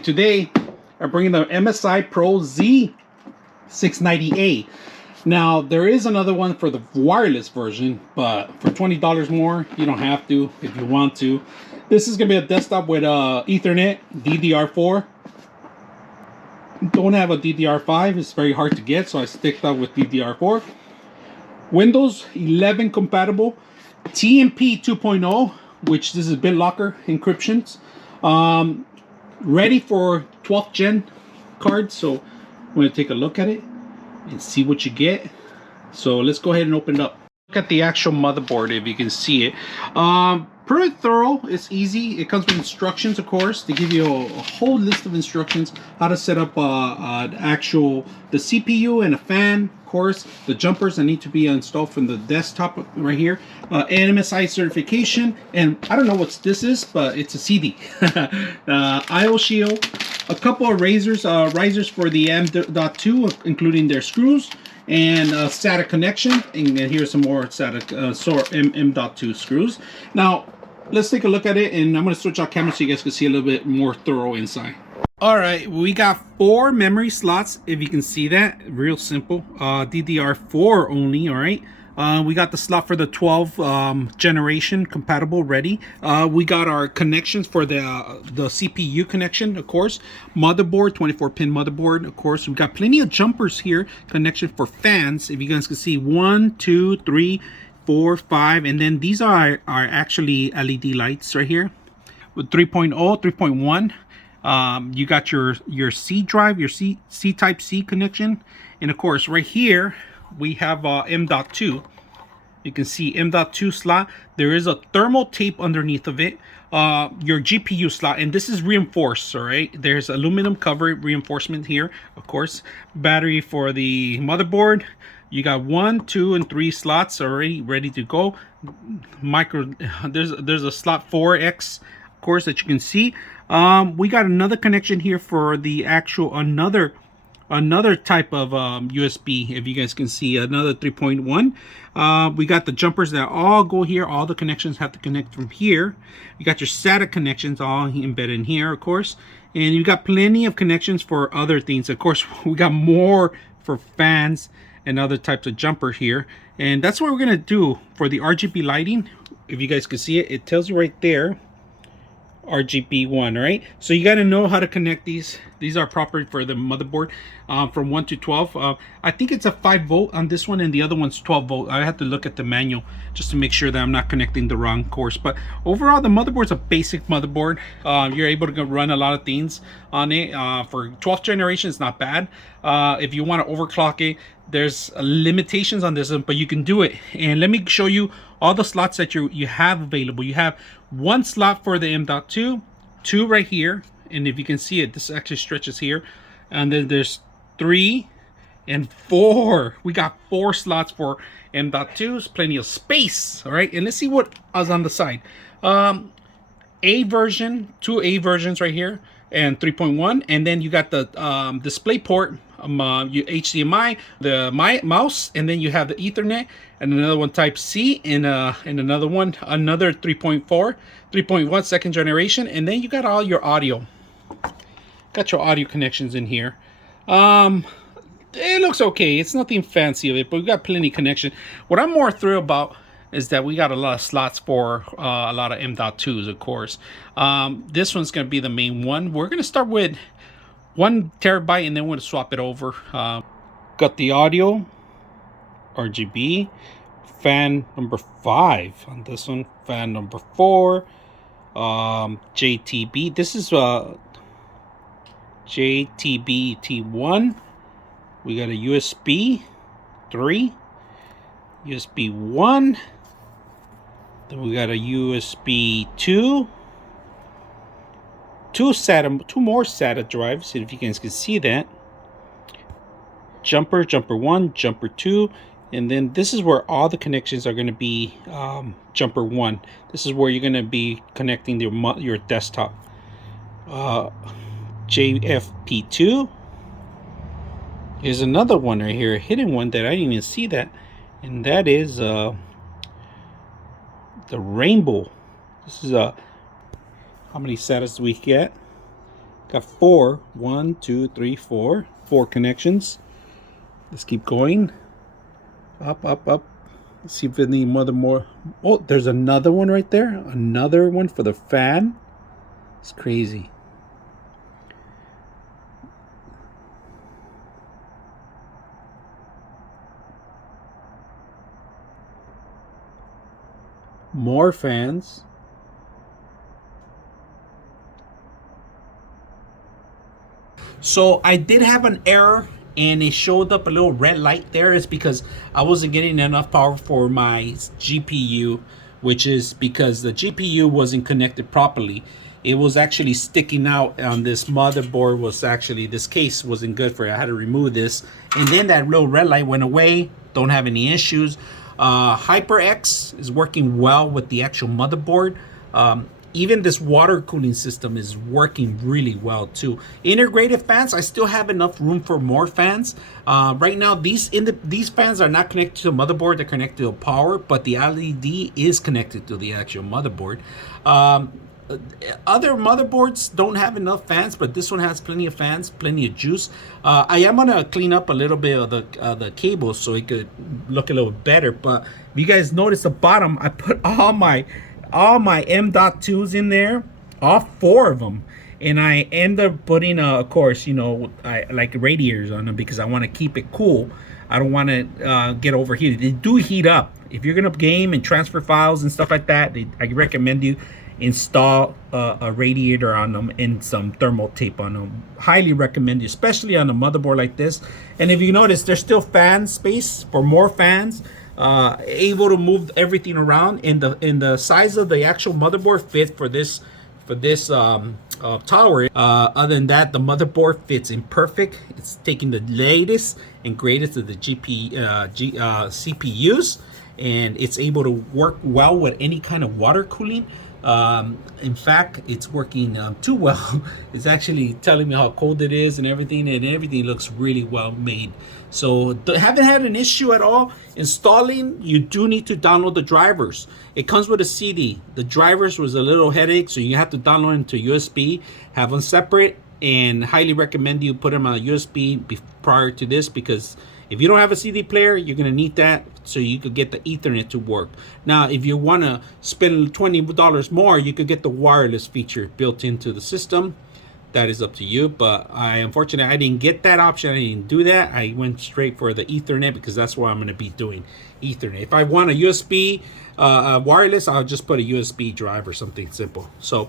Today, I'm bringing the MSI Pro Z690-A. Now, there is another one for the wireless version, but for $20 more, you don't have to if you want to. This is going to be a desktop with Ethernet DDR4. Don't have a DDR5. It's very hard to get, so I sticked out with DDR4. Windows 11 compatible. TMP 2.0, which this is BitLocker encryptions. Ready for 12th gen cards, so I'm going to take a look at it and see what you get. So let's go ahead and open it up. Look at the actual motherboard if you can see it. Pretty thorough. It's easy. It comes with instructions, of course. They give you a whole list of instructions how to set up the CPU and a fan. Of course, the jumpers that need to be installed from the desktop right here. MSI certification, and I don't know what this is, but it's a CD. IO shield, a couple of risers for the M.2, including their screws, and a SATA connection. And here's some more SATA M.2 screws. Now, let's take a look at it, and I'm going to switch out camera so you guys can see a little bit more thorough inside. All right, we got 4 memory slots, if you can see that. Real simple. DDR4 only, all right. We got the slot for the 12 generation compatible ready. We got our connections for the CPU connection, of course. Motherboard, 24-pin motherboard, of course. We've got plenty of jumpers here. Connection for fans, if you guys can see. 1, 2, 3, 4, 5, and then these are actually LED lights right here. With 3.0, 3.1. You got your C drive, your C type C connection, and of course right here we have M.2. You can see M.2 slot. There is a thermal tape underneath of it. Your GPU slot, and this is reinforced, all right. There's aluminum cover reinforcement here, of course. Battery for the motherboard. You got 1, 2, and 3 slots already ready to go. There's a slot 4X, of course, that you can see. We got another connection here for the actual another type of USB, if you guys can see, another 3.1. We got the jumpers that all go here. All the connections have to connect from here. You got your SATA connections all embedded in here, of course, and you got plenty of connections for other things. Of course, we got more for fans and other types of jumper here, and that's what we're gonna do for the RGB lighting. If you guys can see it, it tells you right there, RGB1, right? So you got to know how to connect these. These are proper for the motherboard, from 1 to 12. I think it's a 5 volt on this one, and the other one's 12 volt. I have to look at the manual just to make sure that I'm not connecting the wrong course. But overall, the motherboard's a basic motherboard. You're able to run a lot of things on it. For 12th generation, it's not bad. If you want to overclock it, there's limitations on this, but you can do it. And let me show you all the slots that you have available. You have 1 slot for the M.2, 2 right here, and if you can see it, this actually stretches here, and then there's 3 and 4. We got 4 slots for M.2. It's plenty of space. All right, and let's see what is on the side. A version, 2 A versions right here, and 3.1, and then you got the display port, HDMI, the mouse, and then you have the Ethernet, and another one Type C, and another 3.4, 3.1 second generation, and then you got all your audio. Got your audio connections in here. It looks okay. It's nothing fancy of it, but we got plenty of connection. What I'm more thrilled about is that we got a lot of slots for a lot of M.2s, of course. This one's going to be the main one. We're going to start with 1 terabyte, and then we're going to swap it over. Got the audio, RGB, fan number 5 on this one, fan number 4, JTB. This is JTB T1. We got a USB 3, USB 1. Then we got a USB 2, 2 more SATA drives, if you guys can see that. Jumper 1, jumper 2, and then this is where all the connections are going to be. Jumper 1. This is where you're going to be connecting your desktop. JFP2. Here's another one right here, a hidden one that I didn't even see that, and that is the rainbow. This is how many SATAs do we get? Got four. 1, 2, 3, 4. 4 connections. Let's keep going. Up, up, up. Let's see if any more. Oh, there's another one right there. Another one for the fan. It's crazy. More fans. So I did have an error and it showed up a little red light there. It's because I wasn't getting enough power for my GPU, which is because the GPU wasn't connected properly. It was actually sticking out on this motherboard. Was actually, this case wasn't good for it. I had to remove this, and then that little red light went away. Don't have any issues. HyperX is working well with the actual motherboard. Even this water cooling system is working really well too. Integrated fans, I still have enough room for more fans. Right now, these fans are not connected to the motherboard; they're connected to power, but the LED is connected to the actual motherboard. Other motherboards don't have enough fans, but this one has plenty of fans, plenty of juice. I am gonna clean up a little bit of the cables so it could look a little better. But if you guys notice the bottom, I put all my M.2s in there, all 4 of them, and I end up putting of course, you know, I like radiators on them because I want to keep it cool. I don't want to get overheated. They do heat up. If you're gonna game and transfer files and stuff like that, I recommend you install a radiator on them and some thermal tape on them. Highly recommend you, especially on a motherboard like this. And if you notice, there's still fan space for more fans. Able to move everything around, in the size of the actual motherboard fit for this tower. Other than that, the motherboard fits in perfect. It's taking the latest and greatest of the CPUs, and it's able to work well with any kind of water cooling. In fact, it's working too well. It's actually telling me how cold it is and everything looks really well made. So haven't had an issue at all. Installing, you do need to download the drivers. It comes with a CD. The drivers was a little headache, so you have to download them to USB, have them separate, and highly recommend you put them on a USB prior to this, because if you don't have a CD player, you're gonna need that so you could get the Ethernet to work. Now, if you wanna spend $20 more, you could get the wireless feature built into the system. That is up to you, but unfortunately I didn't get that option. I didn't do that. I went straight for the Ethernet because that's what I'm gonna be doing, Ethernet. If I want a USB wireless, I'll just put a USB drive or something simple. So